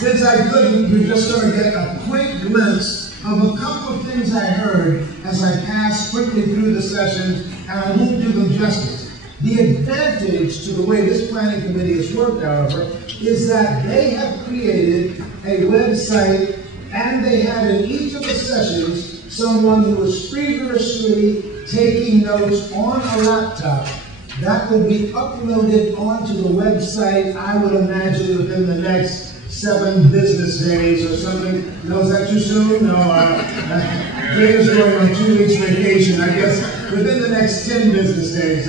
Since I couldn't, we're just going to get a quick glimpse of a couple of things I heard as I passed quickly through the sessions, and I won't do them justice. The advantage to the way this planning committee has worked, however, is that they have created a website, and they had in each of the sessions someone who was feverishly taking notes on a laptop. That will be uploaded onto the website, I would imagine, within the next 7 business days or something. No, is that too soon? No, Dave's going on 2 weeks vacation, I guess, within the next 10 business days.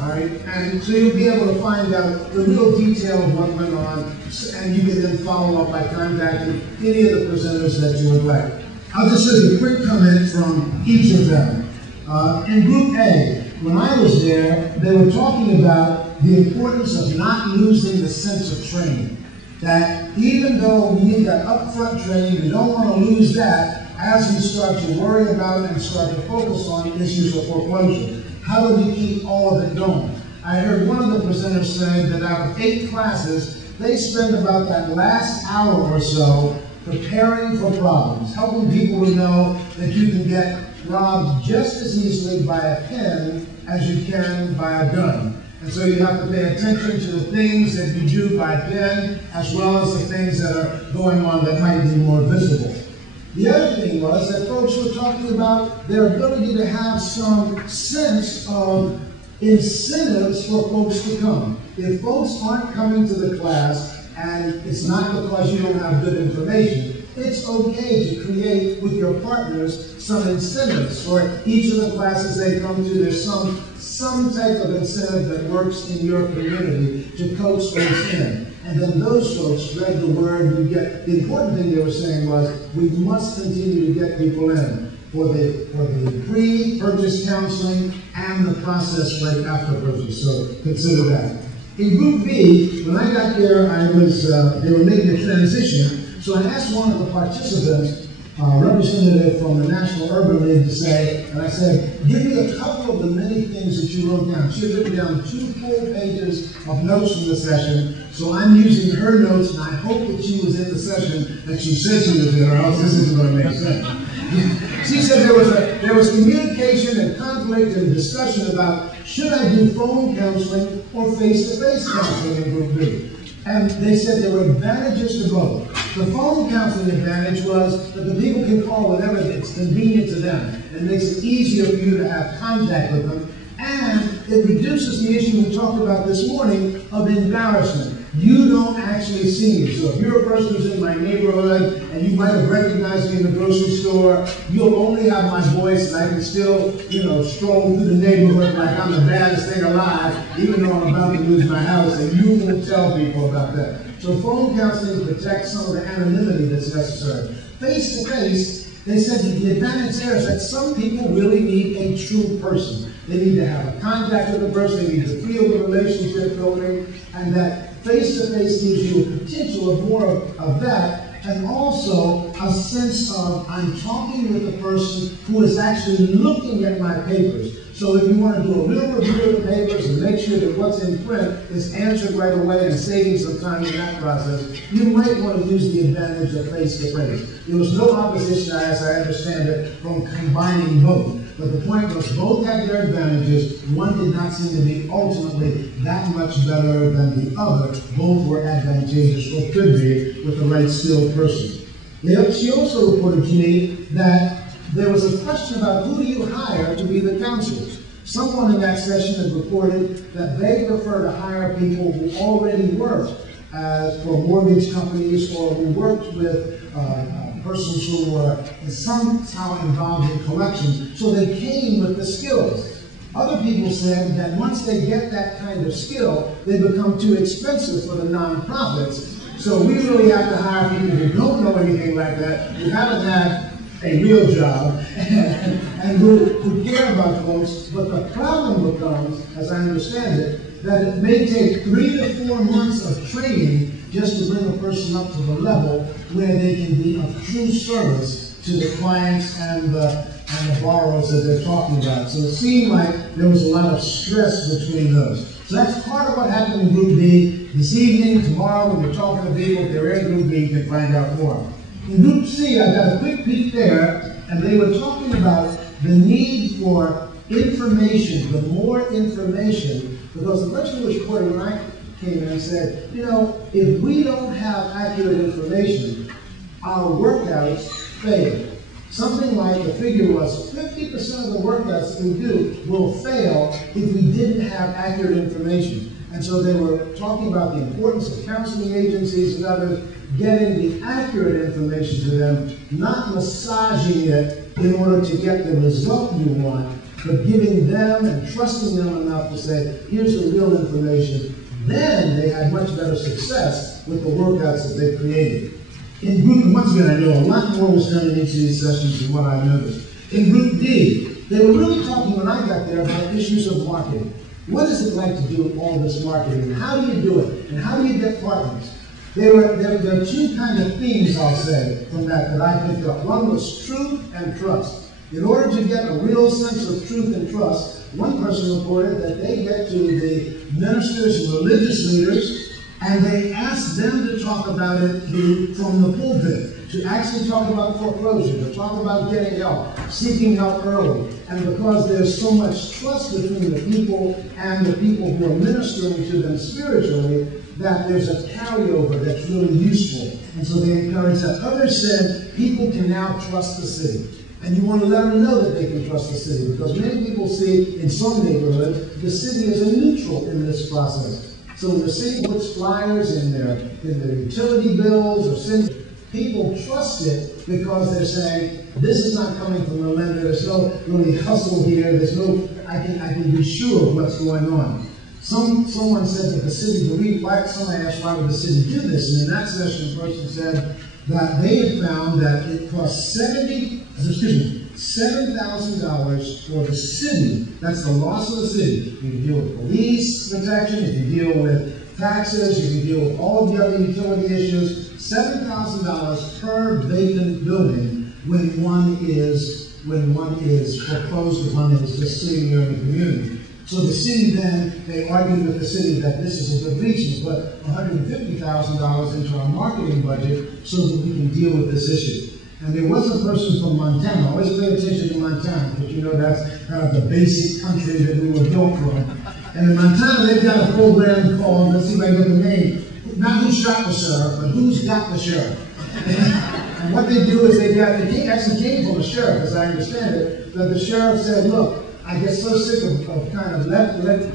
All right, and so you'll be able to find out the real detail of what went on, and you can then follow up by contacting any of the presenters that you would like. I'll just say a quick comment from each of them. In Group A, when I was there, they were talking about the importance of not losing the sense of training. That even though we need that upfront training, we don't want to lose that as we start to worry about and start to focus on issues of foreclosure. How do we keep all of it going? I heard one of the presenters say that out of 8 classes, they spend about that last hour or so preparing for problems, helping people to know that you can get robbed just as easily by a pen as you can by a gun. And so you have to pay attention to the things that you do by pen, as well as the things that are going on that might be more visible. The other thing was that folks were talking about their ability to have some sense of incentives for folks to come. If folks aren't coming to the class, and it's not because you don't have good information, it's okay to create with your partners some incentives for each of the classes they come to. There's some type of incentive that works in your community to coach folks in. And then those folks spread the word. You get, the important thing they were saying was, we must continue to get people in for the pre-purchase counseling and the process right after purchase. So consider that. In Group B, when I got there, they were making a transition. So I asked one of the participants, representative from the National Urban League, to say, and I said, give me a couple of the many things that you wrote down. She had written down 2 full pages of notes from the session, so I'm using her notes, and I hope that she was in the session that she said she was in, or else this isn't going to make sense. She said there was communication and conflict and discussion about, should I do phone counseling or face-to-face counseling in Group B? And they said there were advantages to both. The phone counseling advantage was that the people can call whenever it's convenient to them. It makes it easier for you to have contact with them. And it reduces the issue we talked about this morning of embarrassment. You don't actually see me. So if you're a person who's in my neighborhood and you might have recognized me in the grocery store, you'll only have my voice, and I can still, stroll through the neighborhood like I'm the baddest thing alive, even though I'm about to lose my house, and you won't tell people about that. So phone counseling protects some of the anonymity that's necessary. Face-to-face, they said that the advantage there is that some people really need a true person. They need to have a contact with the person, they need to feel the relationship building, and that face-to-face gives you a potential of more of that, and also a sense of I'm talking with the person who is actually looking at my papers. So if you want to do a little review of the papers and make sure that what's in print is answered right away and saving some time in that process, you might want to use the advantage of face-to-face. There was no opposition, as I understand it, from combining both. But the point was, both had their advantages. One did not seem to be ultimately that much better than the other. Both were advantageous, or could be, with the right skilled person. She also reported to me that there was a question about who do you hire to be the counselors. Someone in that session had reported that they prefer to hire people who already worked for mortgage companies or who worked with persons who were somehow involved in collection, so they came with the skills. Other people said that once they get that kind of skill, they become too expensive for the nonprofits. So we really have to hire people who don't know anything like that, who haven't had a real job, and who care about folks. But the problem becomes, as I understand it, that it may take 3 to 4 months of training just to bring a person up to the level where they can be of true service to the clients and the borrowers that they're talking about. So it seemed like there was a lot of stress between those. So that's part of what happened in Group B. this evening, tomorrow, when you're talking to people, if they're in Group B, you can find out more. In Group C, I got a quick peek there, and they were talking about the need for information, the more information, because the question was quoted when I came in and said, you know, if we don't have accurate information, our workouts fail. Something like the figure was 50% of the workouts that we do will fail if we didn't have accurate information. And so they were talking about the importance of counseling agencies and others getting the accurate information to them, not massaging it in order to get the result you want, but giving them and trusting them enough to say, here's the real information. Then they had much better success with the workouts that they created. In Group, once again, I know a lot more was done in each of these sessions than what I noticed. In Group D, they were really talking when I got there about issues of marketing. What is it like to do all this marketing? How do you do it? And how do you get partners? There are two kind of themes, I'll say, from that I picked up. One was truth and trust. In order to get a real sense of truth and trust, one person reported that they get to the ministers and religious leaders and they ask them to talk about it from the pulpit, to actually talk about foreclosure, to talk about getting help, seeking help early. And because there's so much trust between the people and the people who are ministering to them spiritually, that there's a carryover that's really useful. And so they encourage that. Others said people can now trust the city. And you want to let them know that they can trust the city, because many people see in some neighborhoods the city as a neutral in this process. So when the city puts flyers in their utility bills or sends, people trust it because they're saying, this is not coming from the lender, there's no really hustle here, there's no, I can be sure of what's going on. Someone said that the city believed, somebody asked why would the city do this, and in that session the person said that they had found that it cost $7,000 for the city. That's the loss of the city. You can deal with police protection, you can deal with taxes, you can deal with all of the other utility issues. $7,000 per vacant building when one is foreclosed, if one is just sitting there in the community. So the city then, they argued with the city that this is a good reason to put $150,000 into our marketing budget so that we can deal with this issue. And there was a person from Montana. Always pay attention to Montana, because you know that's kind of the basic country that we were built from. And in Montana, they've got a program called, let's see if I get the name, not Who Shot the Sheriff, but Who's Got the Sheriff. And what they do is they actually came from a sheriff, as I understand it, that the sheriff said, look, I get so sick of kind of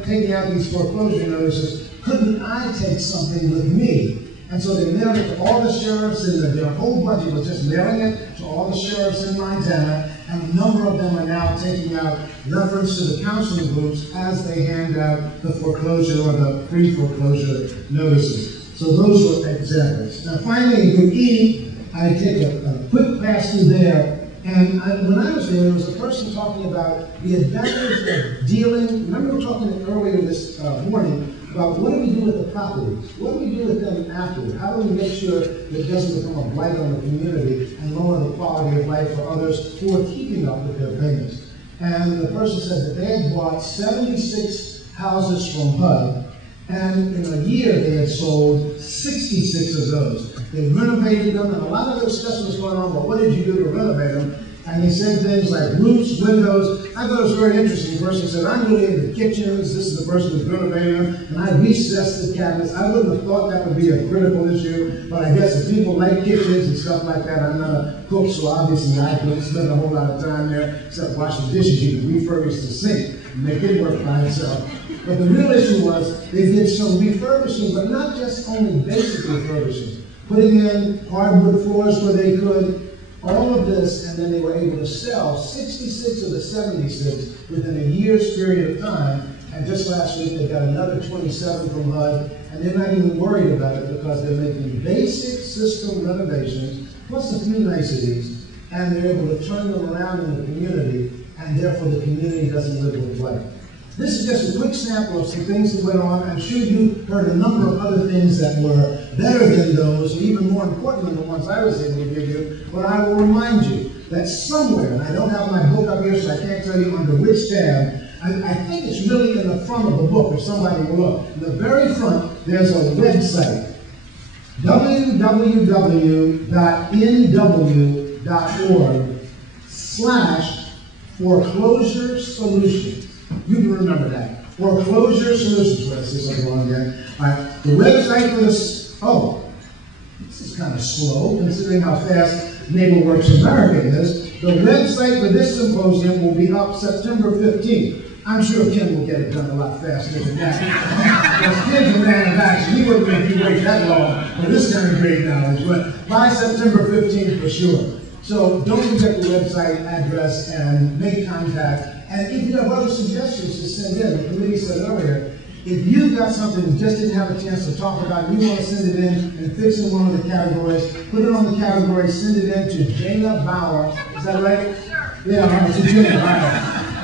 taking out these foreclosure notices, couldn't I take something with me? And so they mailed it to all the sheriffs, and their whole budget was just mailing it to all the sheriffs in Montana, and a number of them are now taking out reference to the counseling groups as they hand out the foreclosure or the pre-foreclosure notices. So those were examples. Now finally, in Group E, I take a quick pass through there. And when I was there was a person talking about the advantage of dealing. Remember we were talking earlier this morning about what do we do with the properties? What do we do with them afterward? How do we make sure that it doesn't become a blight on the community and lower the quality of life for others who are keeping up with their payments? And the person said that they had bought 76 houses from HUD, and in a year they had sold 66 of those. They renovated them, and a lot of the discussion was going on, well, what did you do to renovate them? And they said things like roofs, windows. I thought it was very interesting. The person said, I'm really into kitchens. This is the person who's renovating them. And I recessed the cabinets. I wouldn't have thought that would be a critical issue. But I guess if people like kitchens and stuff like that, I'm not a cook, so obviously I couldn't spend a whole lot of time there except washing dishes. You could refurbish the sink and make it work by itself. But the real issue was they did some refurbishing, but not just only basic refurbishing. Putting in hardwood floors where they could, all of this, and then they were able to sell 66 of the 76 within a year's period of time. And just last week they got another 27 from HUD, and they're not even worried about it because they're making basic system renovations, plus a few niceties, and they're able to turn them around in the community, and therefore the community doesn't live with blight. This is just a quick sample of some things that went on. I'm sure you heard a number of other things that were better than those, and even more important than the ones I was able to give you. But I will remind you that somewhere, and I don't have my book up here, so I can't tell you under which tab, I think it's really in the front of the book, if somebody will look. In the very front, there's a website, www.nw.org/foreclosure solutions. You can remember that. Foreclosure solutions. Well, I say something wrong again. All right. The website for this, this is kind of slow considering how fast NeighborWorks America is. The website for this symposium will be up September 15th. I'm sure Ken will get it done a lot faster than that. Because Ken's a man of action. He wouldn't make you wait that long for this kind of great knowledge. But by September 15th for sure. So don't forget the website address and make contact. And if you have other suggestions to send in, the committee said earlier, if you got something you just didn't have a chance to talk about, you want to send it in and fix in one of the categories, put it on the category, send it in to Jana Bauer. Is that right? Sure. Yeah, all right, to Jana Bauer.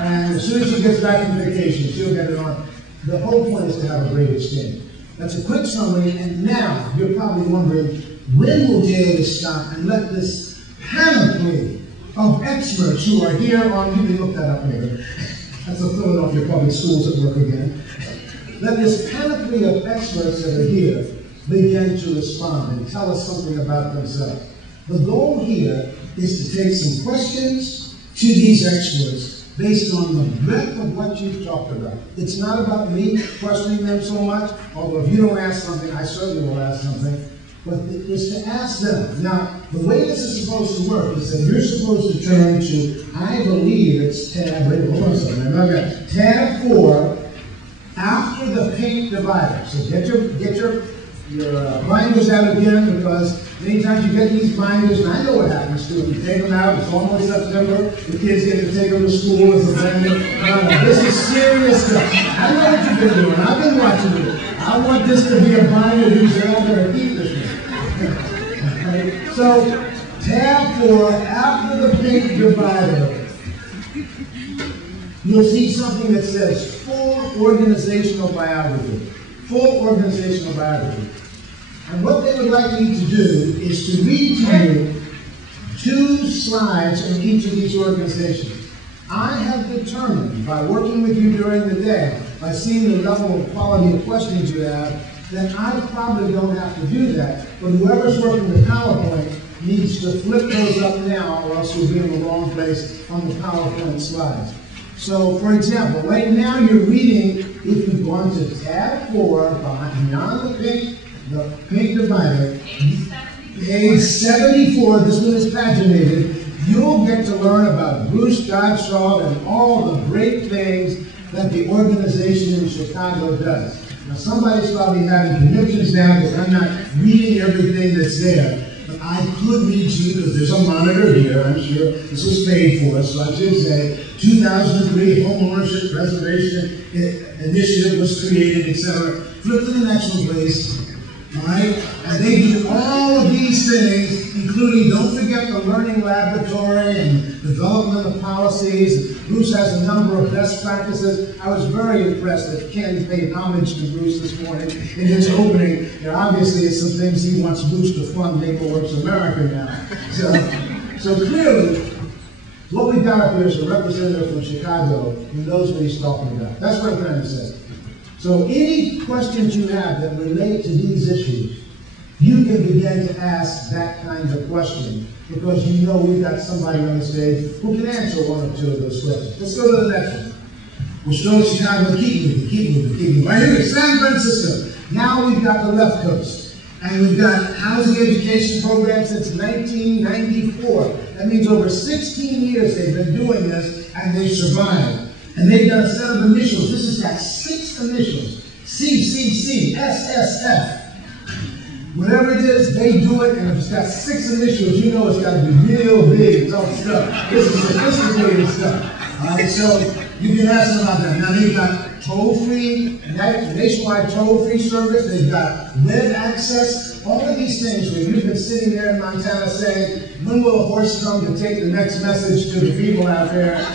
And as soon as she gets back from vacation, she'll get it on. The whole point is to have a great exchange. That's a quick summary, and now you're probably wondering, when will we be able to stop and let this panoply of experts who are here on, you can look that up later. That's a Philadelphia Public Schools at work again. Let this panoply of experts that are here begin to respond and tell us something about themselves. The goal here is to take some questions to these experts based on the breadth of what you've talked about. It's not about me questioning them so much, although if you don't ask something, I certainly will ask something, but it's to ask them. Now, the way this is supposed to work is that you're supposed to turn to, I believe it's tab, wait, hold on a second, okay, tab 4, after the pink divider. So get your binders out again, because many times you get these binders, and I know what happens to them. You take them out, it's almost September, the kids get to take them to school as a family. No, this is serious stuff. I know what you've been doing, I've been watching it. I want this to be a binder who's out there to keep this one. Okay. So, tab 4, after the pink divider, you'll see something that says full organizational biography. Full organizational biography. And what they would like me to do is to read to you 2 slides from each of these organizations. I have determined, by working with you during the day, by seeing the level of quality of questions you have, that I probably don't have to do that. But whoever's working the PowerPoint needs to flip those up now, or else you'll be in the wrong place on the PowerPoint slides. So, for example, right now you're reading, if you've gone to tab 4, beyond the pink divider, page 74, this one is paginated, you'll get to learn about Bruce Gottschalk and all the great things that the organization in Chicago does. Now, somebody's probably having conniptions now because I'm not reading everything that's there. But I could read to you, because there's a monitor here, I'm sure this was paid for, so I should say 2003 Home Ownership Preservation Initiative was created, etc. Flip to the next one, please. All right? And they do all of these things, including, don't forget, the learning laboratory and development of policies. Bruce has a number of best practices. I was very impressed that Ken paid homage to Bruce this morning in his opening. Obviously, it's some things he wants Bruce to fund NeighborWorks America now. So clearly, what we've got up here is a representative from Chicago who knows what he's talking about. That's what I'm trying to say. So any questions you have that relate to these issues, you can begin to ask that kind of question, because you know we've got somebody on the stage who can answer 1 or 2 of those questions. Let's go to the next one. We're still in Chicago. Keep moving. Right here, San Francisco. Now we've got the left coast. And we've got housing education programs since 1994. That means over 16 years they've been doing this, and they've survived. And they've got a set of initials. This has got 6 initials. C, SSF. Whatever it is, they do it, and if it's got 6 initials, you know it's got to be real big and tough stuff. This is sophisticated stuff. All right, so you can ask them about that. Now they've got toll-free, nationwide toll-free service. They've got web access. All of these things where you've been sitting there in Montana saying, when will a horse come to take the next message to the people out there?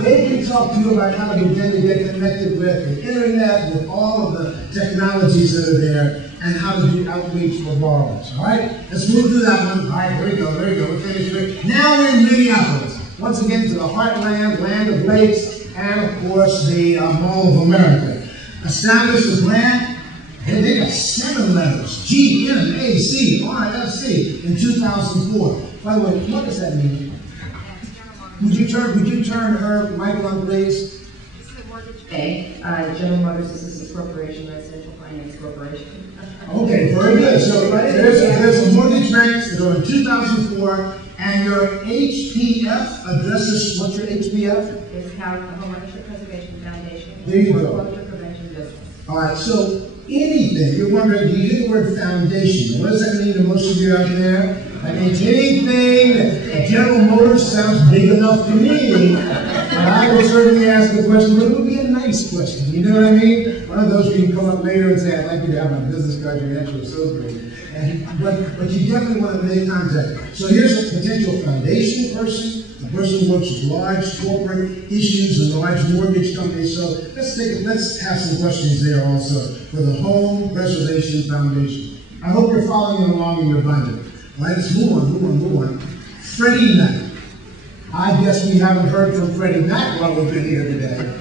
They can talk to you about how to begin to get connected with the internet, with all of the technologies that are there, and how to do outreach for borrowers. All right? Let's move to that one. All right, there we go. We're finished with it. Now we're in Minneapolis. Once again, to the heartland, land of lakes, and of course, the Mall of America. Established a brand, and they got 6 letters, GMACRFC, in 2004. By the way, what does that mean? Would you turn her mic on, please? General Motors Assistance Corporation, Residential Finance Corporation. Okay, very good. So there's a mortgage bank in 2004, and your HPF addresses, what's your HPF? It's Home Ownership Preservation Foundation. There you go. Foreclosure Prevention Business. All right, so anything, you're wondering, do you hear the word foundation? What does that mean to most of you out there? That means anything that General Motors sounds big enough to me. And I will certainly ask the question, but it would be a nice question, you know what I mean? One of those where you can come up later and say, I'd like you to have my business card, your answer is so great. But you definitely want to make contact. So here's a potential foundation person, a person who works with large corporate issues and large mortgage companies. So let's have some questions there also for the Home Preservation Foundation. I hope you're following along in your binder. All right, let's move on. Freddie Mac. I guess we haven't heard from Freddie Mac while we've been here today.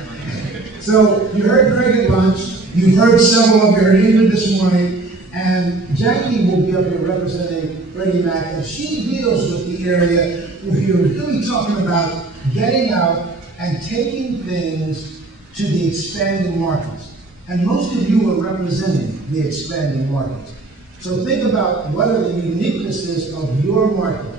So you heard Greg at lunch, you've heard several of you, heard Ingrid this morning, and Jackie will be up here representing Freddie Mac, and she deals with the area where you're really talking about getting out and taking things to the expanding markets. And most of you are representing the expanding markets. So think about what are the uniquenesses of your market.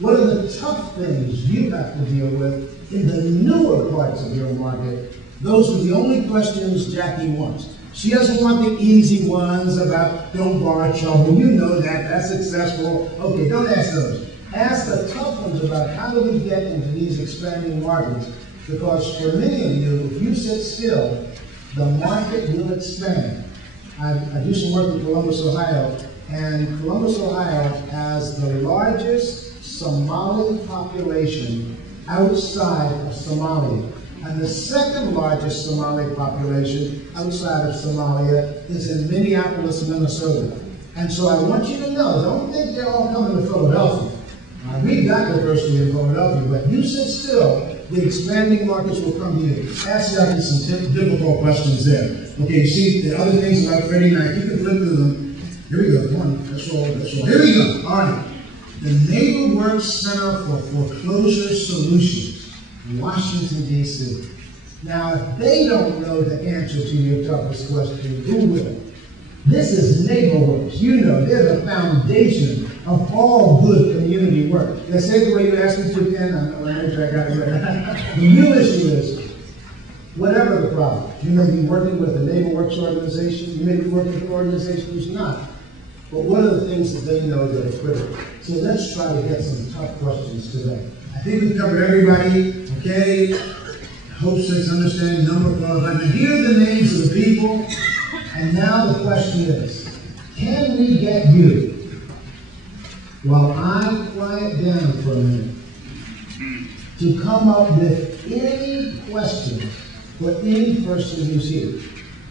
What are the tough things you have to deal with in the newer parts of your market? Those are the only questions Jackie wants. She doesn't want the easy ones about don't borrow trouble. You know that, that's successful. Okay, don't ask those. Ask the tough ones about how do we get into these expanding markets, because for many of you, if you sit still, the market will expand. I do some work in Columbus, Ohio, and Columbus, Ohio has the largest Somali population outside of Somalia. And the second largest Somali population outside of Somalia is in Minneapolis, Minnesota. And so I want you to know, don't think they're all coming to Philadelphia. We got diversity in Philadelphia, but you sit still, the expanding markets will come to you. Ask Jackie some difficult questions there. Okay, you see the other things about Freddie Mac, you can flip through them. Here we go, come on, that's all. Here we go, all right. The Neighborworks Center for Foreclosure Solutions, Washington, D.C. Now, if they don't know the answer to your toughest question, who will? This is Neighborworks. You know, they're the foundation of all good community work. Let's say the way you asked me to, Ken, I want to make sure I got it right. The real issue is, whatever the problem, you may be working with a Neighborworks organization, you may be working with an organization who's not. But what are the things that they know that are critical? So let's try to get some tough questions today. I think we've covered everybody, okay? Hope 6, understand, number qualified. Now here are the names of the people, and now the question is, can we get you, while I quiet down for a minute, to come up with any questions for any person who's here?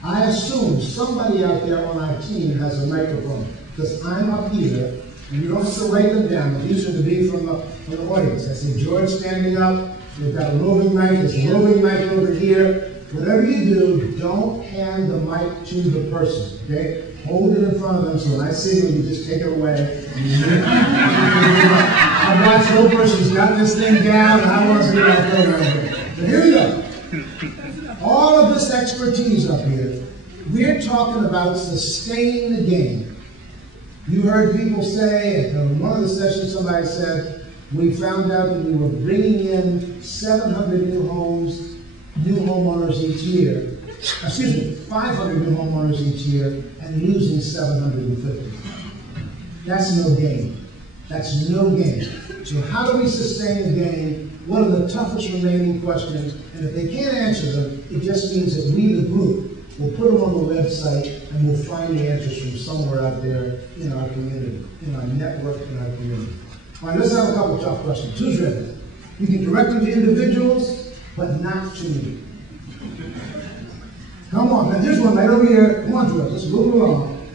I assume somebody out there on our team has a microphone, because I'm up here, and you don't have to write them down, but these are to be from the audience. I see George standing up, we've got a roving mic, there's a roving mic over here. Whatever you do, don't hand the mic to the person, okay? Hold it in front of them, so when I see them, you just take it away. I've watched no person's got this thing down, and I want to do that program. So here we go. All of this expertise up here, we're talking about sustaining the game. You heard people say, in one of the sessions somebody said, we found out that we were bringing in 700 new homeowners each year. Excuse me, 500 new homeowners each year and losing 750. That's no game. That's no game. So how do we sustain the game? What are the toughest remaining questions? And if they can't answer them, it just means that we, the group, will put them on the website and we'll find the answers from somewhere out there in our community, in our network, in our community. All right, let's have a couple of tough questions. Who's ready? You can direct them to individuals, but not to me. Come on, man, there's one right over here. Come on, George, let's move along.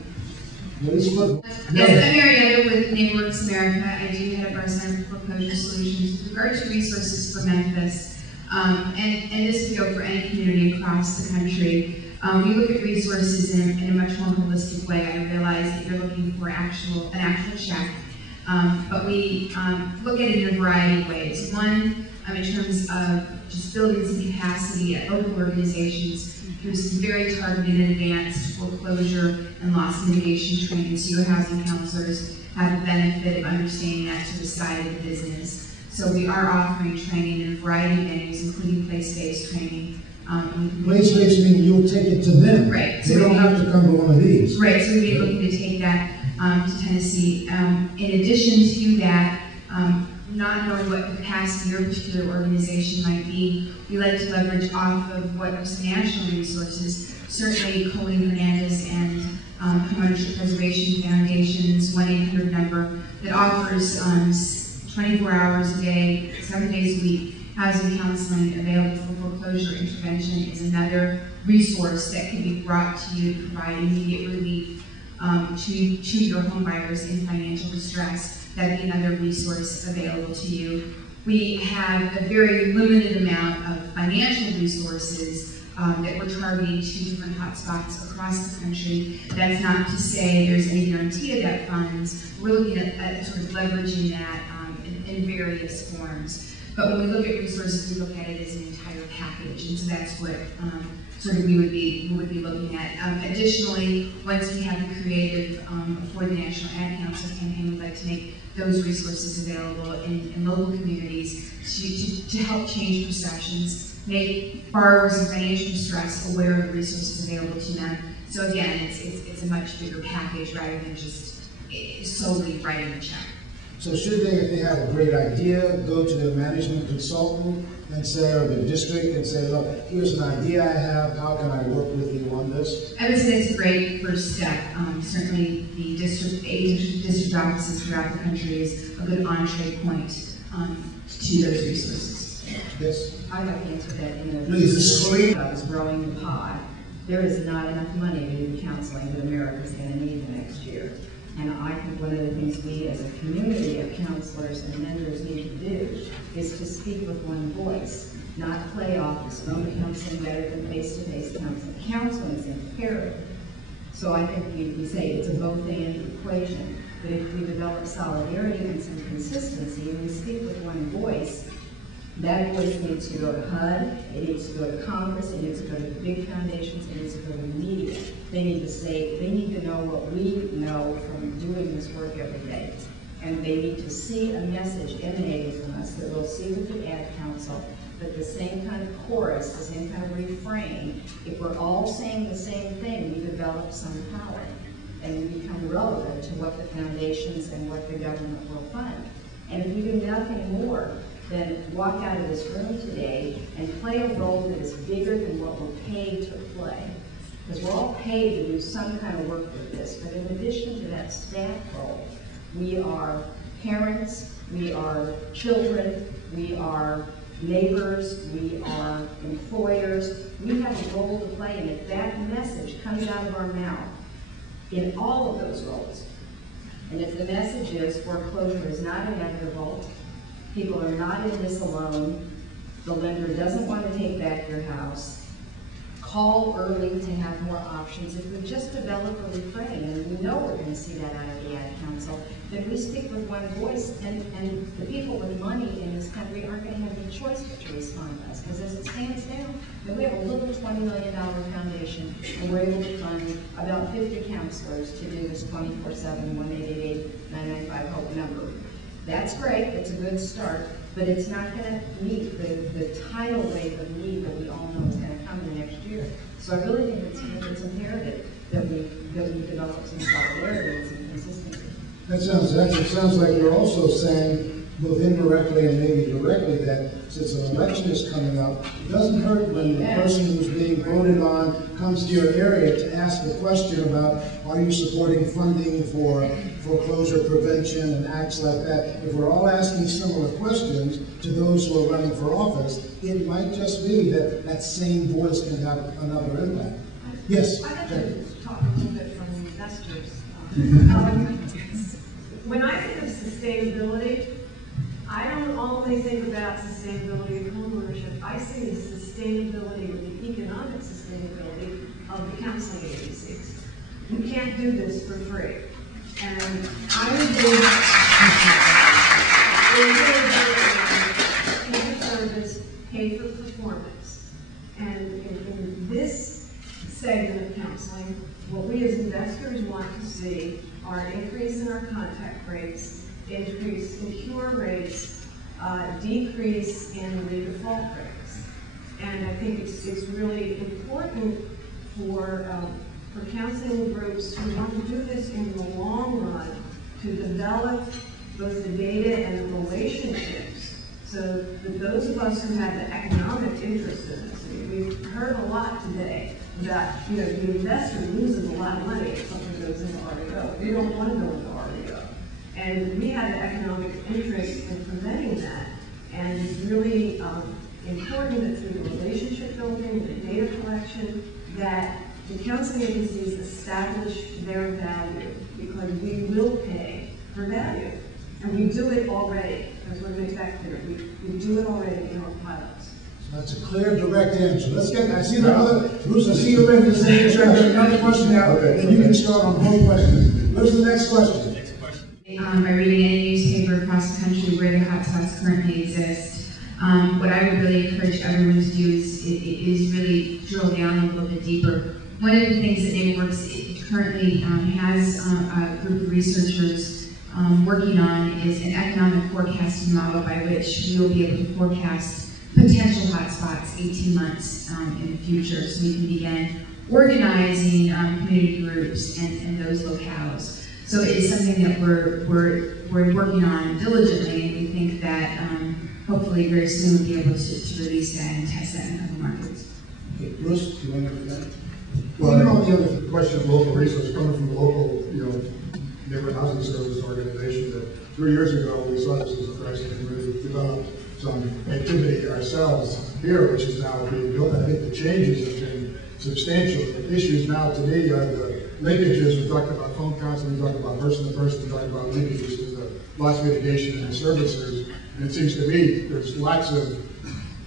Yes, I'm Marietta with Neighborworks America. I do head up our Center for Foreclosure Solutions with regard to resources for Memphis, and this field for any community across the country. We look at resources in a much more holistic way. I realize that you're looking for an actual check, but we look at it in a variety of ways. One, in terms of just building some capacity at local organizations through some very targeted and advanced foreclosure and loss mitigation training, so your housing counselors have the benefit of understanding that sort of side of the business. So we are offering training in a variety of venues, including place-based training. Place-based meaning you'll take it to them. Right. They don't have to come to one of these. Right, so we'd be looking to take that to Tennessee. In addition to that, not knowing what capacity your particular organization might be, we like to leverage off of what are some national resources. Certainly, Colleen Hernandez and Homeownership Preservation Foundation's 1-800 number that offers 24 hours a day, 7 days a week, housing counseling available for foreclosure intervention is another resource that can be brought to you to provide immediate relief to your home buyers in financial distress. That'd be another resource available to you. We have a very limited amount of financial resources that we're targeting to different hotspots across the country. That's not to say there's any guarantee of that funds. We're looking at sort of leveraging that in various forms. But when we look at resources, we look at it as an entire package, and so that's what sort of we would be looking at. Additionally, once we have the creative for the National Ad Council campaign, we'd like to make those resources available in local communities to help change perceptions, make borrowers in financial distress aware of the resources available to them. So again, it's a much bigger package rather than just solely writing a check. So should they, if they have a great idea, go to their management consultant and say, or the district, and say, look, here's an idea I have, how can I work with you on this? I would say it's a great first step. Certainly the district offices throughout the country is a good entree point to those resources. Yes? I'd like to answer that in Please, please. I was growing the pot. There is not enough money to do the counseling that America is going to need the next year. And I think one of the things we as a community of counselors and mentors need to do is to speak with one voice, not play off as phone counseling better than face-to-face counseling. Counseling is imperative. So I think we say it's a both-and equation. But if we develop solidarity and some consistency and we speak with one voice, that voice needs to go to HUD, it needs to go to Congress, it needs to go to the big foundations, it needs to go to the media. They need to know what we know from doing this work every day. And they need to see a message emanating from us that we'll see with the Ad Council, but the same kind of chorus, the same kind of refrain. If we're all saying the same thing, we develop some power and we become relevant to what the foundations and what the government will fund. And if we do nothing more than walk out of this room today and play a role that is bigger than what we're paid to play. Because we're all paid to do some kind of work with this, but in addition to that staff role, we are parents, we are children, we are neighbors, we are employers. We have a role to play, and if that message comes out of our mouth in all of those roles, and if the message is foreclosure is not inevitable, people are not in this alone, the lender doesn't want to take back your house, call early to have more options. If we just develop a refrain, and we know we're going to see that out of the Ad Council, then we speak with one voice, and the people with money in this country aren't going to have any choice but to respond to us. Because as it stands now, we have a little $20 million foundation, and we're able to fund about 50 counselors to do this 24/7, 1-888-995 HOPE number. That's great, it's a good start, but it's not going to meet the tidal wave of need that we all know is going to come in the next year. So I really think it's imperative that we develop some solidarity and some consistency. It sounds like you're also saying, both indirectly and maybe directly, that since an election is coming up, it doesn't hurt when the person who's being voted on comes to your area to ask the question about, are you supporting funding for foreclosure prevention and acts like that? If we're all asking similar questions to those who are running for office, it might just be that that same voice can have another impact. Yes? I'd like to talk a little bit from the investors. When I think of sustainability, I don't only think about sustainability of homeownership. I see the sustainability, or the economic sustainability of the counseling agencies. You can't do this for free. And I would do service, pay for performance. And in this segment of counseling, what we as investors want to see are an increase in our contact rates, increase in cure rates, decrease in redefault rates. And I think it's really important for counseling groups who want to do this in the long run to develop both the data and the relationships, so that those of us who have the economic interest in this, we've heard a lot today about, the investor loses a lot of money if something goes into REO. We don't want to go into REO. And we have an economic interest in preventing that. And it's really important that through the relationship building, the data collection, that the counseling agencies establish their value, because we will pay for value. And we do it already. I just want to make that clear. We do it already in our pilots. So that's a clear, direct answer. Let's get, I see the other, Bruce, I see you ready to say it. I've got another question now, and you can start on both questions. What's the next question? By reading any newspaper across the country where the hotspots currently exist, what I would really encourage everyone to do is really drill down a little bit deeper. One of the things that NeighborWorks currently has a group of researchers working on is an economic forecasting model by which we will be able to forecast potential hotspots 18 months in the future, so we can begin organizing community groups and those locales. So it is something that we're working on diligently, and we think that hopefully very soon we'll be able to release that and test that in other markets. Okay, Bruce, do you want to do that? Well, I know the other question of local resource coming from the local, neighborhood housing service organization, that 3 years ago we saw this as a crisis and really developed some activity ourselves here, which is now being built. I think the changes have been substantial. The issues now today are the linkages. We talked about phone counseling, we talked about person-to-person, we talked about linkages to the loss mitigation and the services. And it seems to me there's lots of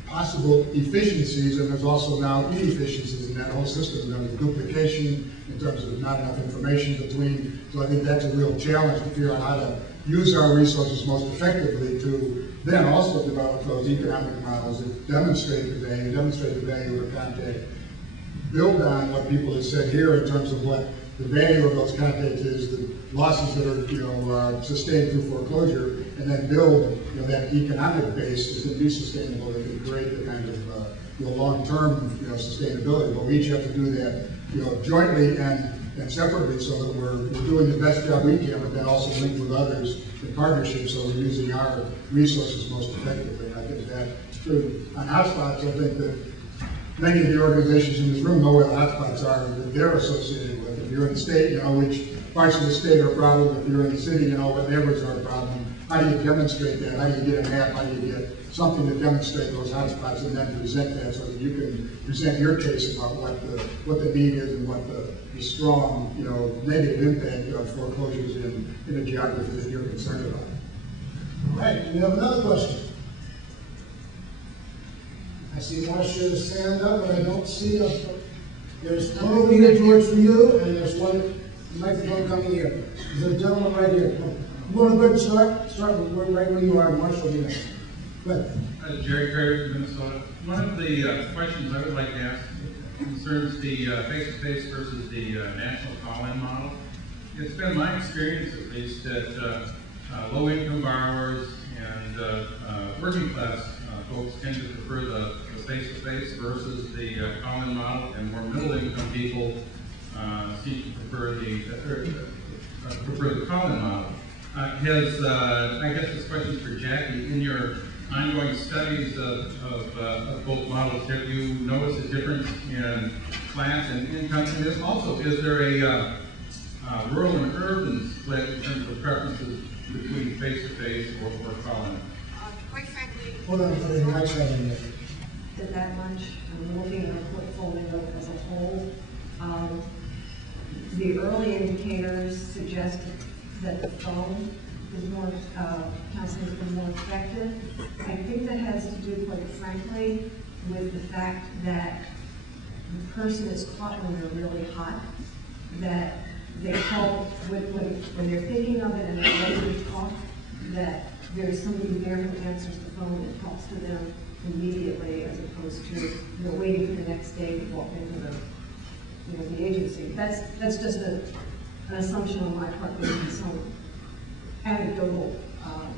possible efficiencies, and there's also now inefficiencies in that whole system. There's duplication in terms of not enough information between. So I think that's a real challenge to figure out how to use our resources most effectively to then also develop those economic models that demonstrate the value of a contact, build on what people have said here in terms of what the value of those contacts is, the losses that are sustained through foreclosure, and then build that economic base that can be sustainable, that can create the kind of long-term sustainability. But we each have to do that jointly and separately, so that we're doing the best job we can, but then also linked with others in partnership, so we're using our resources most effectively. And I think that's true. On hotspots, I think that many of the organizations in this room know where the hotspots are that they're associated with. If you're in the state, which parts of the state are a problem. If you're in the city, what neighborhoods are a problem. How do you demonstrate that? How do you get a map? How do you get something to demonstrate those hotspots and then present that so that you can present your case about what the need is and what the strong, negative impact of foreclosures in a geography that you're concerned about. All right, we have another question. I see Marcia's hand up, but I don't see there's one over here, George, for you, and there's one microphone coming here. There's a gentleman right here. You want to go ahead and start with right where you are, Marshall, will be next. Go ahead. Jerry Curry from Minnesota. One of the questions I would like to ask concerns the face-to-face versus the national call-in model. It's been my experience, at least, that low-income borrowers and working-class folks tend to prefer the face-to-face versus the call-in model, and more middle-income people seem to prefer the call-in model. I guess this question is for Jackie. In your ongoing studies of both models, have you noticed a difference in class and income? And also, is there a rural and urban split in terms of preferences between face-to-face or call-in? Quite frankly, Hold on for the right side in there. that much. I'm looking at our portfolio as a whole. The early indicators suggest that the phone is more, counseling has been more effective. I think that has to do, quite frankly, with the fact that the person is caught when they're really hot, that they call, when they're thinking of it and they're ready to talk, that there's somebody there who answers the phone and talks to them immediately, as opposed to waiting for the next day to walk into the agency. That's just an assumption on my part, maybe some anecdotal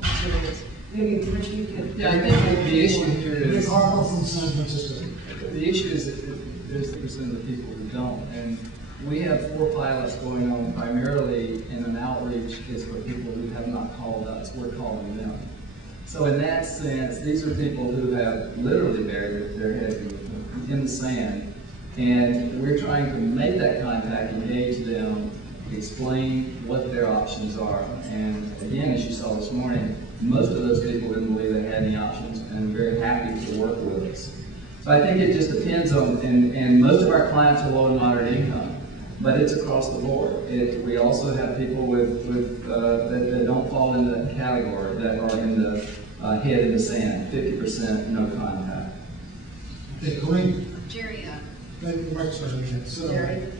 experience. Maybe Rich, you can. Yeah, I think the issue here is Ricardo from San Francisco. the issue is that there's 50% of the people who don't, and we have 4 pilots going on primarily in an outreach is for people who have not called us. We're calling them. So in that sense, these are people who have literally buried their head in the sand, and we're trying to make that contact, engage them, explain what their options are. And again, as you saw this morning, most of those people didn't believe they had any options and are very happy to work with us. So I think it just depends on, and most of our clients are low and moderate income, but it's across the board. We also have people that don't fall into that category, that are in the head in the sand, 50% no contact. Okay, Colleen. Jerry,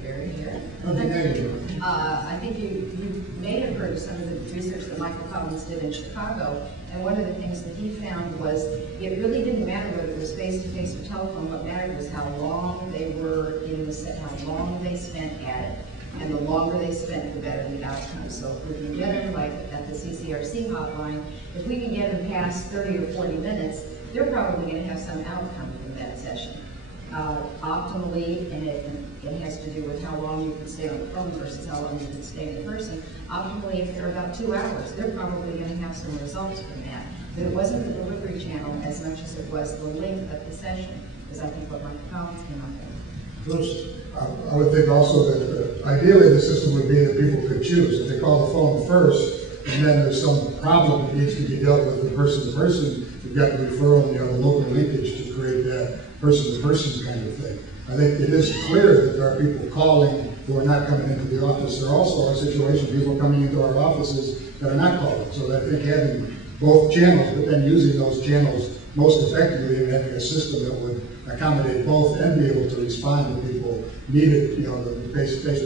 Jerry here. Okay, thank you. I think you may have heard of some of the research that Michael Collins did in Chicago, and one of the things that he found was it really didn't matter whether it was face-to-face or telephone. What mattered was how long they were in the set, how long they spent at it, and the longer they spent, the better the outcome. So if we can get them, like at the CCRC hotline, if we can get them past 30 or 40 minutes, they're probably going to have some outcome from that session. Optimally, and it has to do with how long you can stay on the phone versus how long you can stay in person. Optimally, if they're about 2 hours, they're probably going to have some results from that. But it wasn't the delivery channel as much as it was the length of the session, is I think what Michael Collins came up with. Bruce, I would think also that ideally the system would be that people could choose. If they call the phone first, and then there's some problem that needs to be dealt with from person to person, you've got the referral and the local linkage to create that person-to-person kind of thing. I think it is clear that there are people calling who are not coming into the office. There also are situations, people coming into our offices that are not calling. So I think having both channels, but then using those channels most effectively and having a system that would accommodate both and be able to respond when people need it, the face-to-face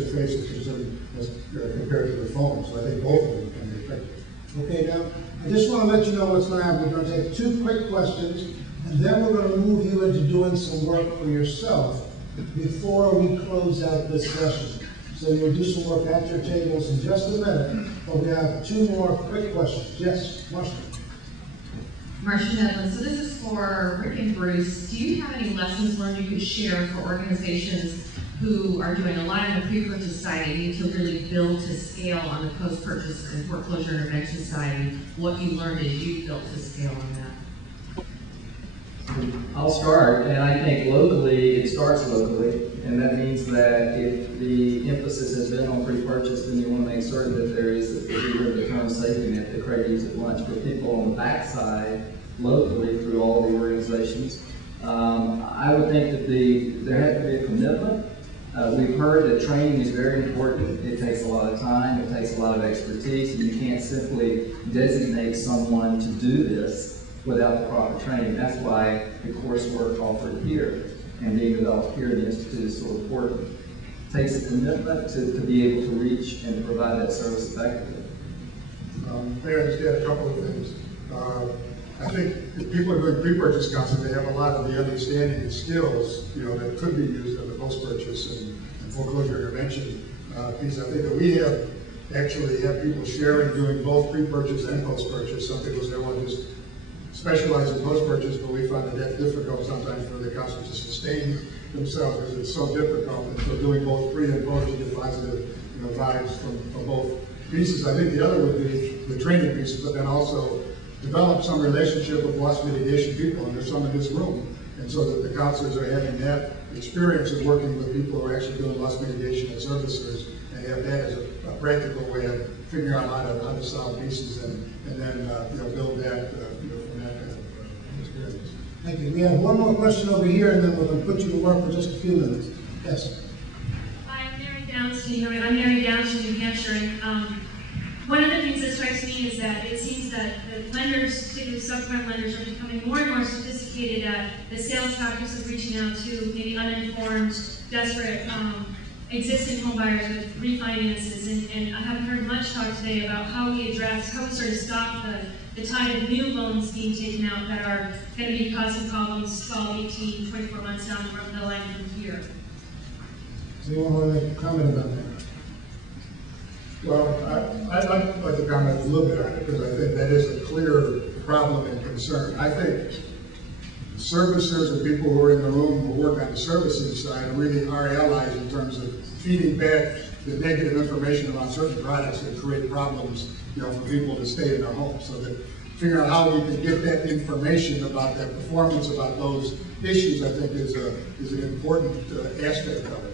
as compared to the phone. So I think both of them can be effective. Okay, now, I just want to let you know what's going to happen. We're going to take 2 quick questions, and then we're going to move you into doing some work for yourself before we close out this session. So you'll do some work at your tables in just a minute, but we have 2 more quick questions. Yes, Marcia. Marcia Nedlin. So this is for Rick and Bruce. Do you have any lessons learned you could share for organizations who are doing a lot in the pre-purchase side and need to really build to scale on the post-purchase and foreclosure intervention side? What you learned as you built to scale on that? I'll start, and I think locally, it starts locally, and that means that if the emphasis has been on pre-purchase, then you want to make certain that there is the term safety net that Craig used at lunch for people on the backside locally through all the organizations. I would think that there has to be a commitment. We've heard that training is very important. It takes a lot of time, it takes a lot of expertise, and you can't simply designate someone to do this without the proper training. That's why the coursework offered here and being developed here at the Institute is so important. It takes a commitment to be able to reach and provide that service effectively. May I just add a couple of things? I think if people are doing pre-purchase counseling, they have a lot of the understanding and skills, that could be used in the post-purchase and foreclosure intervention piece. I think that we have actually people sharing, doing both pre-purchase and post-purchase. Some people say, well, just specialize in post-purchase, but we find that that's difficult sometimes for the counselors to sustain themselves because it's so difficult. And so doing both pre and post, you get positive vibes from both pieces. I think the other would be the training piece, but then also develop some relationship with loss mitigation people, and there's some in this room. And so that the counselors are having that experience of working with people who are actually doing loss mitigation and servicers, and have that as a practical way of figuring out how to solve pieces and then build that from that kind of experience. Thank you. We have one more question over here, and then we're going to put you to work for just a few minutes. Yes. Hi, I'm Mary Downs, New Hampshire. And one of the things that strikes me is that it seems that the lenders, particularly subprime lenders, are becoming more and more sophisticated at the sales tactics of reaching out to maybe uninformed, desperate existing home buyers with refinances. And I haven't heard much talk today about how we sort of stop the tide of new loans being taken out that are going to be causing problems 12, 18, 24 months down the line from here. Does anyone want to make a comment about that? Well, I'd like to comment a little bit on it, because I think that is a clear problem and concern. I think servicers and people who are in the room who work on the servicing side really are allies in terms of feeding back the negative information about certain products that create problems, for people to stay in their homes. So that figuring out how we can get that information about that performance, about those issues, I think is an important aspect of it.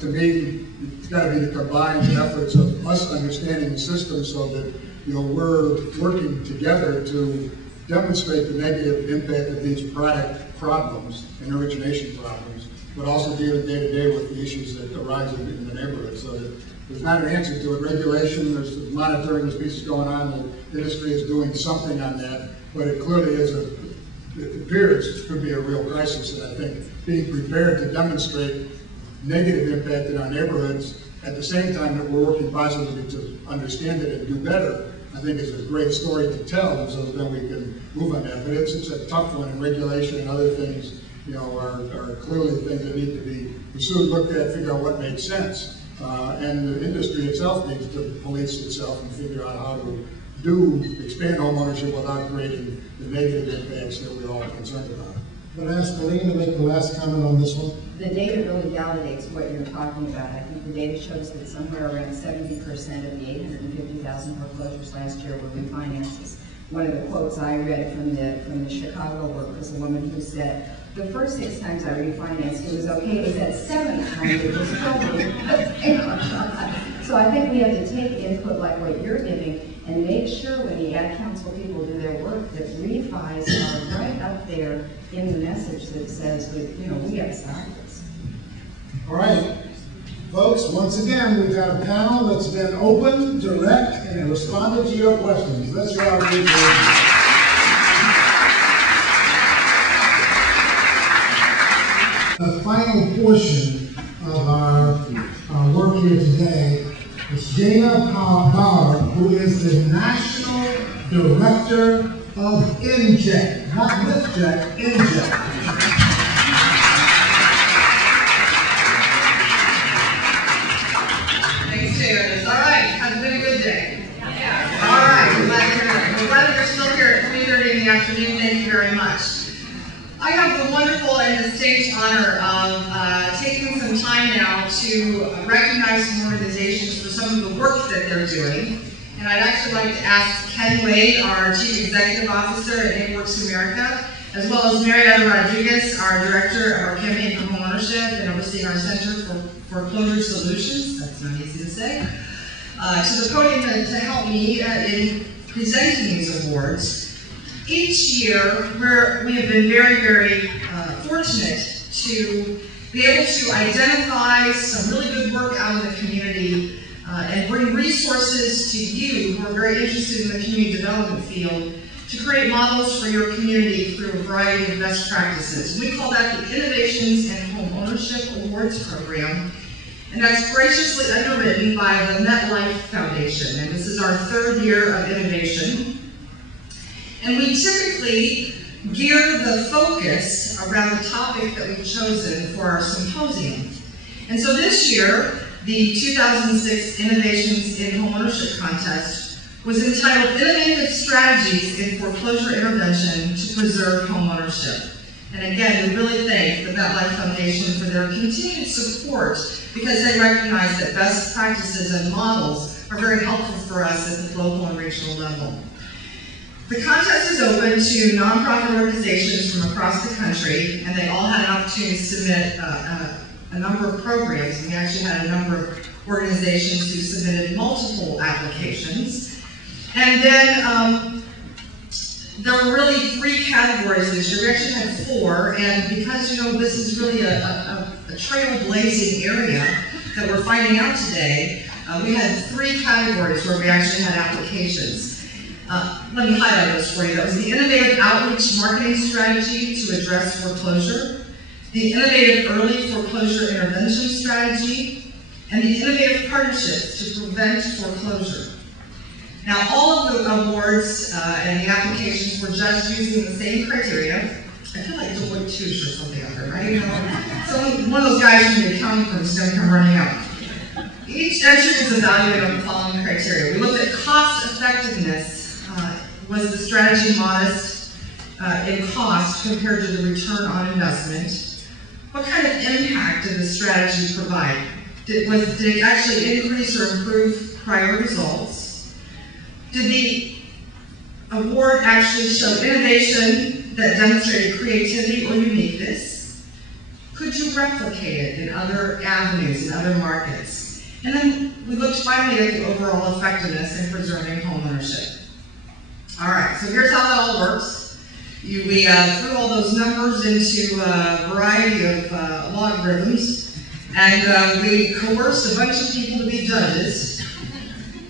To me, it's got to be the combined efforts of us understanding the system so that we're working together to demonstrate the negative impact of these product problems and origination problems, but also dealing day to day with the issues that arise in the neighborhood. So that there's not an answer to it. Regulation, there's monitoring, there's pieces going on. The industry is doing something on that, but it clearly is it appears could be a real crisis. And I think being prepared to demonstrate negative impact in our neighborhoods at the same time that we're working positively to understand it and do better, I think is a great story to tell, and so then we can move on that. But it's a tough one, and regulation and other things, are clearly things that need to be pursued, looked at, figure out what makes sense. And the industry itself needs to police itself and figure out how to expand homeownership without creating the negative impacts that we're all concerned about. I'm going to ask Colleen to make the last comment on this one. The data really validates what you're talking about. I think the data shows that somewhere around 70% of the 850,000 foreclosures last year were refinances. One of the quotes I read from the Chicago work was a woman who said, the first 6 times I refinanced, it was okay. It was that 7th time it was trouble. So I think we have to take input like what you're giving and make sure when the ad council people do their work that refis are right up there in the message that says, we got to stop this. All right, folks, once again, we've got a panel that's been open, direct, and responded to your questions. Let's hear our lead. The final portion of our work here today is Dana Bauer, who is the National Director of NJET, not LiftJet, NJET. Thanks, Jared. All right, has it been a good day? Yeah. All right, we're glad to hear that. We're glad that you're still here at 3:30 in the afternoon. Thank you very much. I have the wonderful and distinct honor of taking some time now to recognize some organizations for some of the work that they're doing. And I'd actually like to ask Ken Wade, our Chief Executive Officer at NeighborWorks America, as well as Marietta Rodriguez, our Director of our Campaign for Homeownership and overseeing our Center for Foreclosure Solutions, that's not easy to say, to the podium to help me in presenting these awards. Each year, we have been very, very fortunate to be able to identify some really good work out in the community and bring resources to you who are very interested in the community development field to create models for your community through a variety of best practices. We call that the Innovations in Home Ownership Awards Program, and that's graciously underwritten by the MetLife Foundation, and this is our 3rd year of innovation. And we typically gear the focus around the topic that we've chosen for our symposium. And so this year, the 2006 Innovations in Homeownership Contest was entitled Innovative Strategies in Foreclosure Intervention to Preserve Homeownership. And again, we really thank the MetLife Foundation for their continued support because they recognize that best practices and models are very helpful for us at the local and regional level. The contest is open to nonprofit organizations from across the country, and they all had an opportunity to submit a number of programs. We actually had a number of organizations who submitted multiple applications. And then there were really 3 categories this year. We actually had 4, and because this is really a trailblazing area that we're finding out today, we had 3 categories where we actually had applications. Let me highlight those for you. That was the Innovative Outreach Marketing Strategy to address foreclosure, the Innovative Early Foreclosure Intervention Strategy, and the Innovative Partnerships to Prevent Foreclosure. Now, all of the awards and the applications were judged using the same criteria. I feel like Deloitte Touche or something out there, right? You know, so one of those guys from the accounting firm is going to come running out. Each entry was evaluated on the following criteria. We looked at cost effectiveness. Was the strategy modest in cost compared to the return on investment? What kind of impact did the strategy provide? Did it actually increase or improve prior results? Did the award actually show innovation that demonstrated creativity or uniqueness? Could you replicate it in other avenues, in other markets? And then we looked finally at the overall effectiveness in preserving homeownership. All right, so here's how that all works. We threw all those numbers into a variety of logarithms, and we coerced a bunch of people to be judges,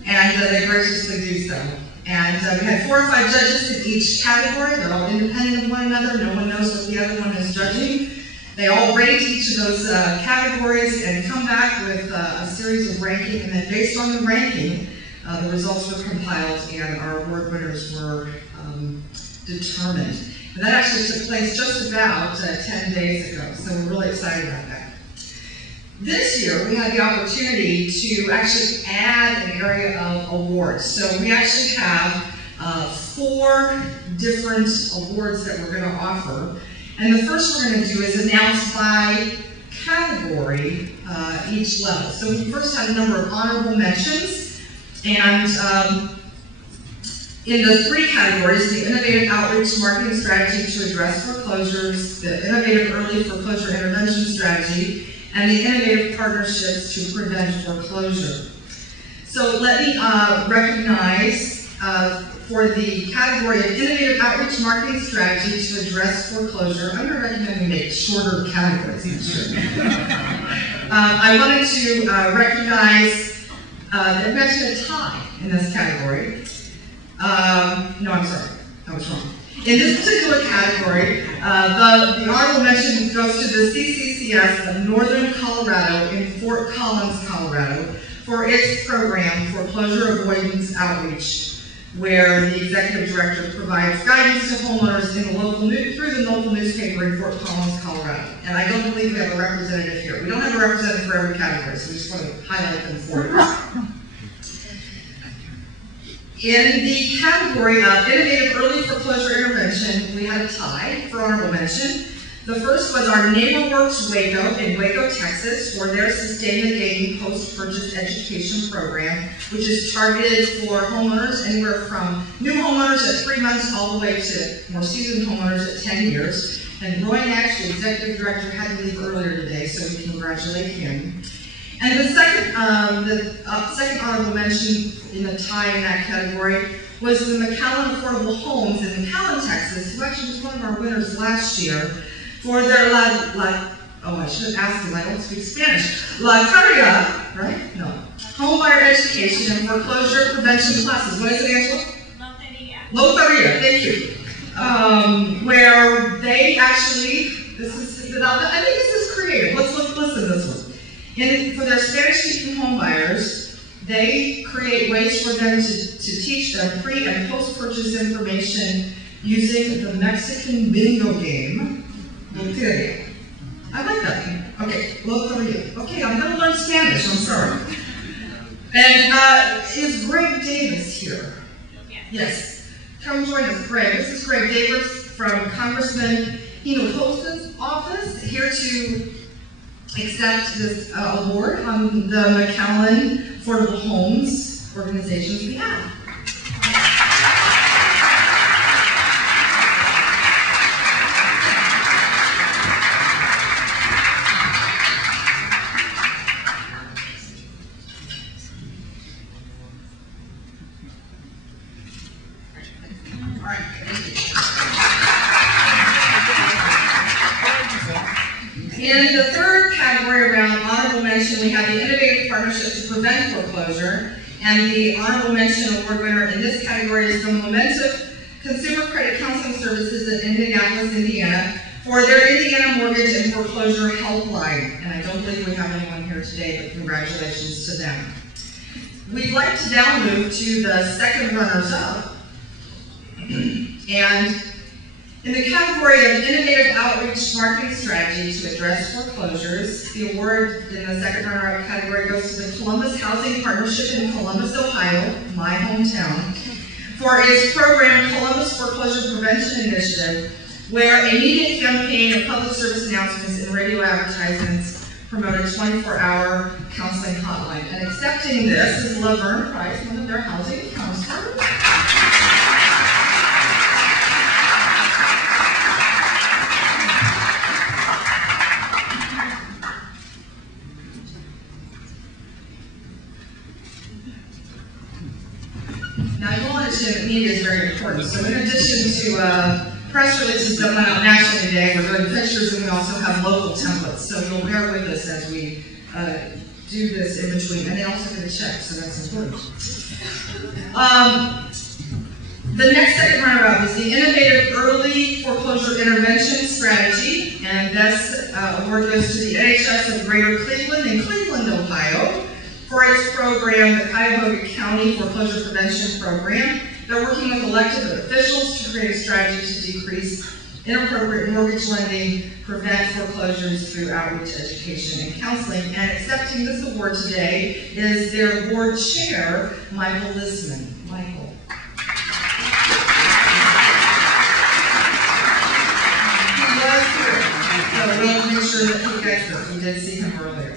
and they graciously do so. And we had 4 or 5 judges in each category. They're all independent of one another. No one knows what the other one is judging. They all rate each of those categories and come back with a series of ranking, and then based on the ranking, the results were compiled and our award winners were determined. And that actually took place just about 10 days ago, so we're really excited about that. This year, we had the opportunity to actually add an area of awards. So we actually have 4 different awards that we're going to offer. And the first we're going to do is announce by category each level. So we first had a number of honorable mentions. And in the 3 categories, the Innovative Outreach Marketing Strategy to address foreclosures, the Innovative Early Foreclosure Intervention Strategy, and the Innovative Partnerships to Prevent Foreclosure. So let me recognize for the category of Innovative Outreach Marketing Strategy to address foreclosure. I'm going to recommend we make shorter categories next year. I wanted to recognize there's actually a tie in this category. No, I'm sorry, that was wrong. In this particular category, the honorable mention goes to the CCCS of Northern Colorado in Fort Collins, Colorado, for its program, Foreclosure Avoidance Outreach, where the executive director provides guidance to homeowners in the local through the local newspaper in Fort Collins, Colorado. And I don't believe we have a representative here. We don't have a representative for every category, so we just want to highlight them for you. In the category of Innovative Early Foreclosure Intervention, we had a tie for honorable mention. The first was our Neighborworks Waco in Waco, Texas, for their Sustain the Gain post-purchase education program, which is targeted for homeowners anywhere from new homeowners at 3 months all the way to more seasoned homeowners at 10 years. And Roy Nash, the executive director, had to leave earlier today, so we congratulate him. And the second honorable mention in the tie in that category was the McAllen Affordable Homes in McAllen, Texas, who actually was one of our winners last year, for their I should have asked because I don't speak Spanish. La Caria, right? No. Homebuyer education and foreclosure prevention classes. What is it, Angela? La Caria, thank you. Where they actually, I think this is creative. Let's listen to this one. For their Spanish-speaking homebuyers, they create ways for them to teach them pre- and post-purchase information using the Mexican bingo game, Loteria. I like that game. Okay, Loteria. Okay, I'm going to learn Spanish, I'm sorry. And is Greg Davis here? Yes. Come join us, Greg. This is Greg Davis from Congressman Hinojosa's office, here to accept this award on the McAllen Affordable Homes organization's behalf. In the third category around honorable mention, we have the Innovative Partnership to prevent foreclosure. And the honorable mention award winner in this category is the Momentum Consumer Credit Counseling Services in Indianapolis, Indiana, for their Indiana Mortgage and Foreclosure Helpline. And I don't believe we have anyone here today, but congratulations to them. We'd like to now move to the second runners-up. And in the category of Innovative Outreach Marketing Strategy to Address Foreclosures, the award in the second runner-up category goes to the Columbus Housing Partnership in Columbus, Ohio, my hometown, for its program Columbus Foreclosure Prevention Initiative, where a media campaign of public service announcements and radio advertisements promoted a 24-hour counseling hotline. And accepting this is Laverne Price, one of their housing counselors. Now, you all understand that media is very important. So in addition to press releases that went out nationally today, we're doing pictures, and we also have local templates. So you'll bear with us as we do this in between. And they also get a check, so that's important. The next second runner-up is the Innovative Early Foreclosure Intervention Strategy, and this award goes to the NHS of Greater Cleveland in Cleveland, Ohio, for its program, the Cuyahoga County Foreclosure Prevention Program. They're working with elected officials to create a strategy to decrease inappropriate mortgage lending, prevent foreclosures through outreach, education, and counseling. And accepting this award today is their board chair, Michael Lisman. Michael. He was here, so we'll make sure that he gets this. We did see him earlier.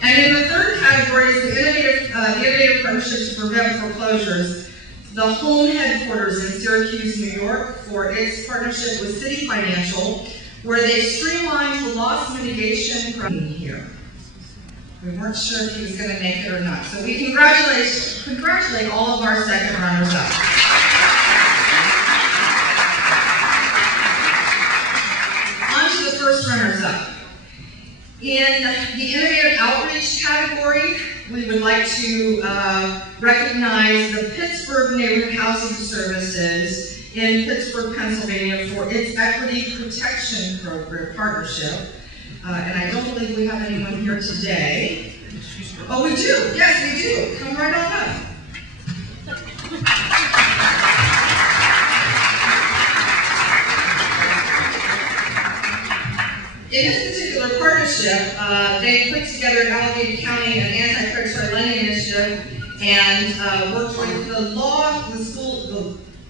And in the third category is the Innovative Partnership to Prevent Foreclosures, the home headquarters in Syracuse, New York, for its partnership with City Financial, where they streamlined the loss mitigation program here. We weren't sure if he was going to make it or not. So we congratulate all of our second runners-up. On to the first runners-up. In the Innovative Outreach category, we would like to recognize the Pittsburgh Neighborhood Housing Services in Pittsburgh, Pennsylvania for its Equity Protection Program partnership. And I don't believe we have anyone here today. Oh, we do. Yes, we do. Come right on up. In this particular partnership, they put together in Allegheny County an anti-predatory lending initiative and worked with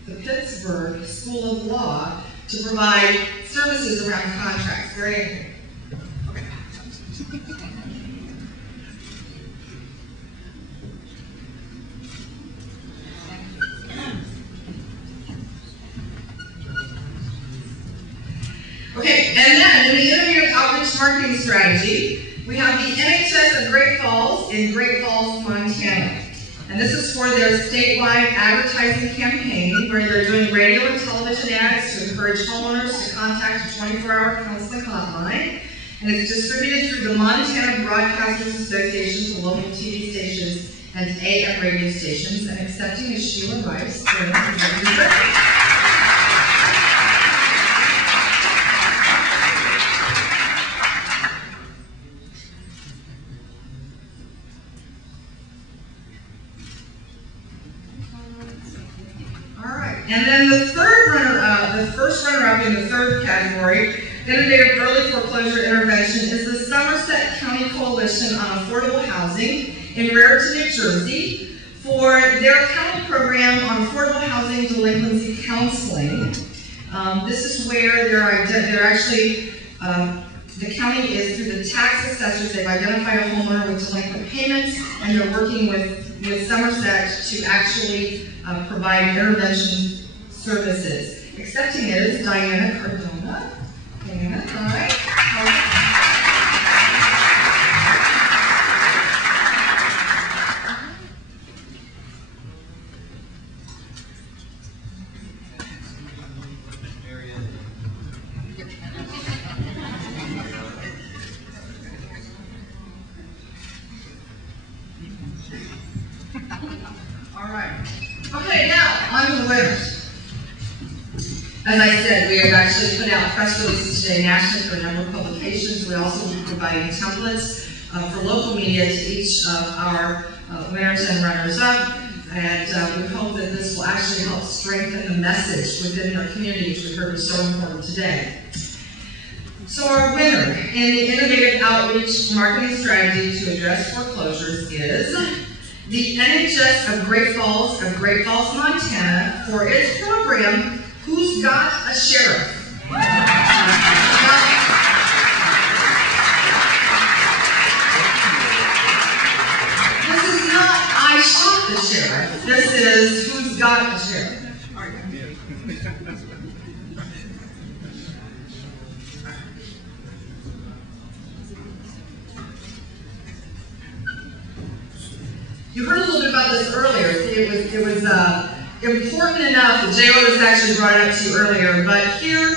the Pittsburgh School of Law to provide services around contracts. Very important. Okay, and then in the Innovative Outreach Marketing Strategy, we have the NHS of Great Falls in Great Falls, Montana. And this is for their statewide advertising campaign where they're doing radio and television ads to encourage homeowners to contact a 24-hour counseling hotline. And it's distributed through the Montana Broadcasters Association to local TV stations and AM radio stations. And accepting is Sheila Rice. And then the first runner-up in the third category, Innovative Early Foreclosure Intervention, is the Somerset County Coalition on Affordable Housing in Raritan, New Jersey, for their county program on affordable housing delinquency counseling. This is where they're actually, the county is through the tax assessors, they've identified a homeowner with delinquent payments, and they're working with Somerset to actually provide intervention services. Accepting it is Diana Cardona. Diana, hi. All right. Okay, now, on to the winners. As I said, we have actually put out press releases today nationally through a number of publications. We also will be providing templates for local media to each of our winners and runners-up. And we hope that this will actually help strengthen the message within our community, which we heard was so important today. So our winner in the Innovative Outreach Marketing Strategy to Address Foreclosures is the NHS of Great Falls, Montana, for its program, Who's Got a Sheriff? This is not I shot the sheriff. This is Who's Got a Sheriff? You heard a little bit about this earlier. See, it was important enough that J.O. was actually brought it up to you earlier, but here,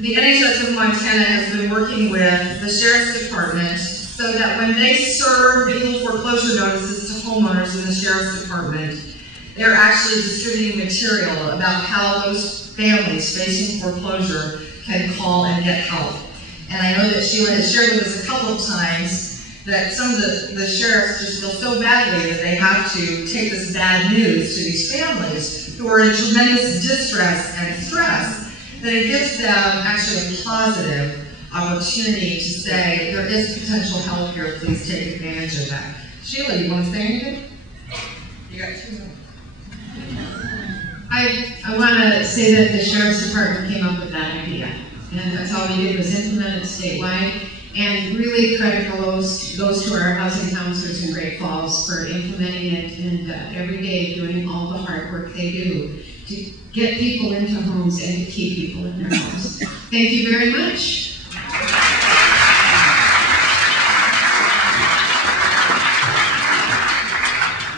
the NHS of Montana has been working with the Sheriff's Department so that when they serve legal foreclosure notices to homeowners in the Sheriff's Department, they're actually distributing material about how those families facing foreclosure can call and get help. And I know that Sheila has shared with us a couple of times that some of the sheriffs just feel so badly that they have to take this bad news to these families who are in tremendous distress and stress, that it gives them actually a positive opportunity to say, there is potential help here, please take advantage of that. Sheila, you want to say anything? You got 2 minutes. I want to say that the Sheriff's Department came up with that idea, and that's all we did was implement it statewide. And really credit goes to our housing counselors in Great Falls for implementing it and every day doing all the hard work they do to get people into homes and to keep people in their homes. Thank you very much.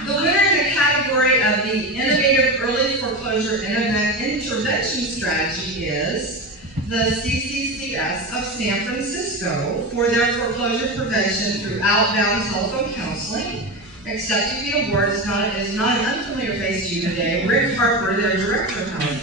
The winner in the category of the Innovative Early Foreclosure Intervention Strategy is the CCCS of San Francisco for their foreclosure prevention through outbound telephone counseling. Accepting the award is not an unfamiliar face to you today. Rick Harper, their Director of Housing.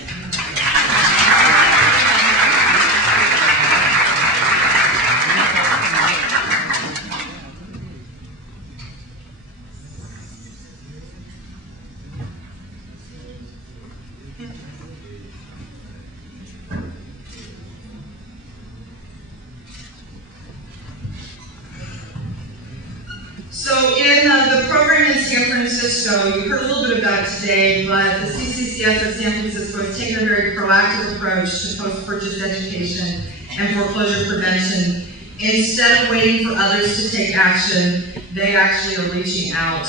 So in the program in San Francisco, you heard a little bit about it today, but the CCCS of San Francisco has taken a very proactive approach to post-purchase education and foreclosure prevention. Instead of waiting for others to take action, they actually are reaching out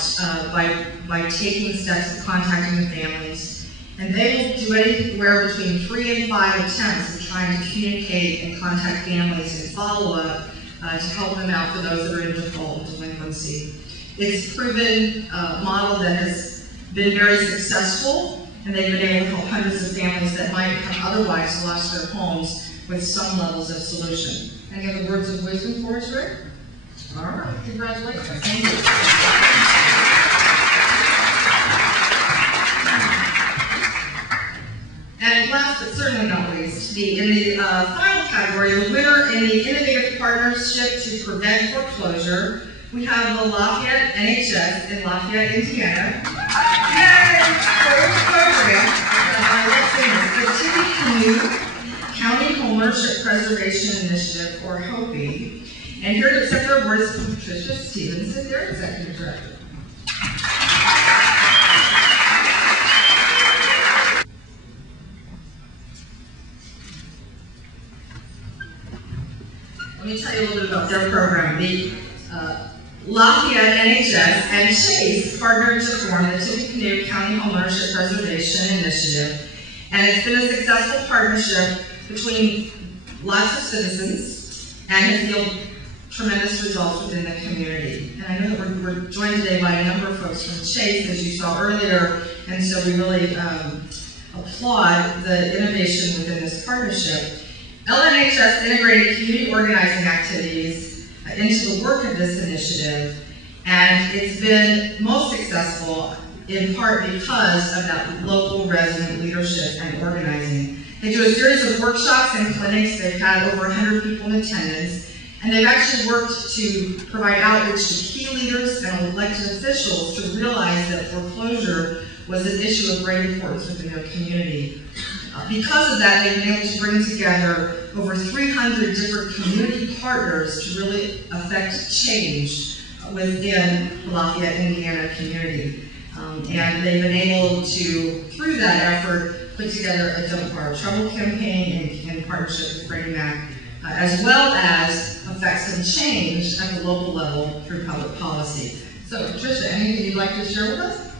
by taking steps of contacting the families. And they will do anywhere between 3 and 5 attempts of trying to communicate and contact families and follow up to help them out for those that are in default and delinquency. It's a proven model that has been very successful, and they've been able to help hundreds of families that might have otherwise lost their homes with some levels of solution. Any other words of wisdom for us, Rick? All right, congratulations. Thank you. And last but certainly not least, in the final category, the winner in the Innovative Partnership to Prevent Foreclosure, we have the Lafayette NHS in Lafayette, Indiana. Yay! For its program, let's see this, the Tippecanoe County Homeownership Preservation Initiative, or HOPE. And here to accept our award is Patricia Stevenson, their Executive Director. Let me tell you a little bit about their program. The Lafayette NHS and Chase partnered to form the Tippecanoe County Homeownership Preservation Initiative, and it's been a successful partnership between lots of citizens and has yielded tremendous results within the community. And I know that we're joined today by a number of folks from Chase, as you saw earlier, and so we really applaud the innovation within this partnership. LNHS integrated community organizing activities into the work of this initiative, And it's been most successful in part because of that local resident leadership and organizing. They do a series of workshops and clinics. They've had over 100 people in attendance. And they've actually worked to provide outreach to key leaders and elected officials to realize that foreclosure was an issue of great importance within their community. Because of that, they've been able to bring together over 300 different community partners to really affect change within the Lafayette, Indiana community. And they've been able to, through that effort, put together a Don't Borrow Trouble campaign in partnership with Freddie Mac, as well as affect some change at the local level through public policy. So, Tricia, anything you'd like to share with us?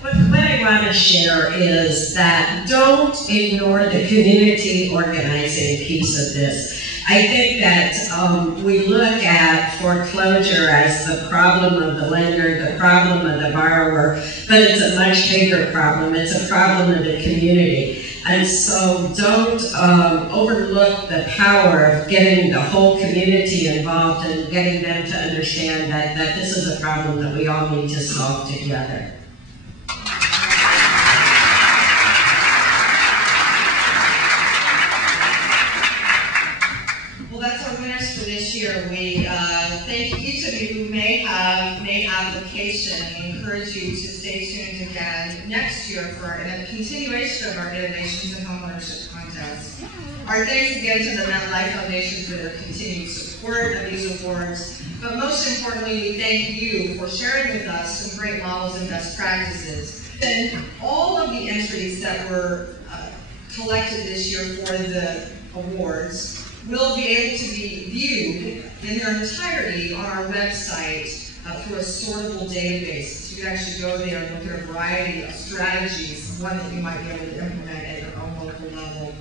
What I want to share is that don't ignore the community organizing piece of this. I think that we look at foreclosure as the problem of the lender, the problem of the borrower, but it's a much bigger problem. It's a problem of the community. And so don't overlook the power of getting the whole community involved and getting them to understand that this is a problem that we all need to solve together. We thank each of you who may have made application and encourage you to stay tuned again next year for a continuation of our Innovations in Homeownership contest. Our thanks again to the MetLife Foundation for their continued support of these awards, but most importantly, we thank you for sharing with us some great models and best practices. And all of the entries that were collected this year for the awards will be able to be viewed in their entirety on our website through a sortable database. So you can actually go there and look at a variety of strategies, one that you might be able to implement at your own local level.